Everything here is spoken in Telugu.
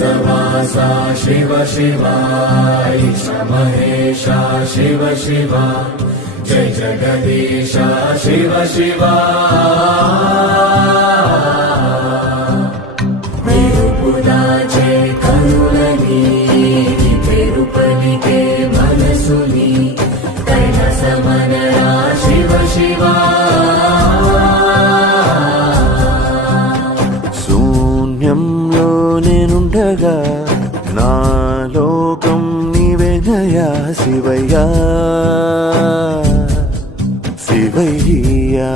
कैलासवासा शिव शिवा ईश महेशा शिव शिवा जय जगदीशा शिव शिवा मेरुपुदाचे कनुलनी पेरुपनिके मनसुनी कैलासमनरा शिव शिवा శూన్యంలో నేనుండగా నా లోకం నీవేనయా శివయ్యా శివయ్యా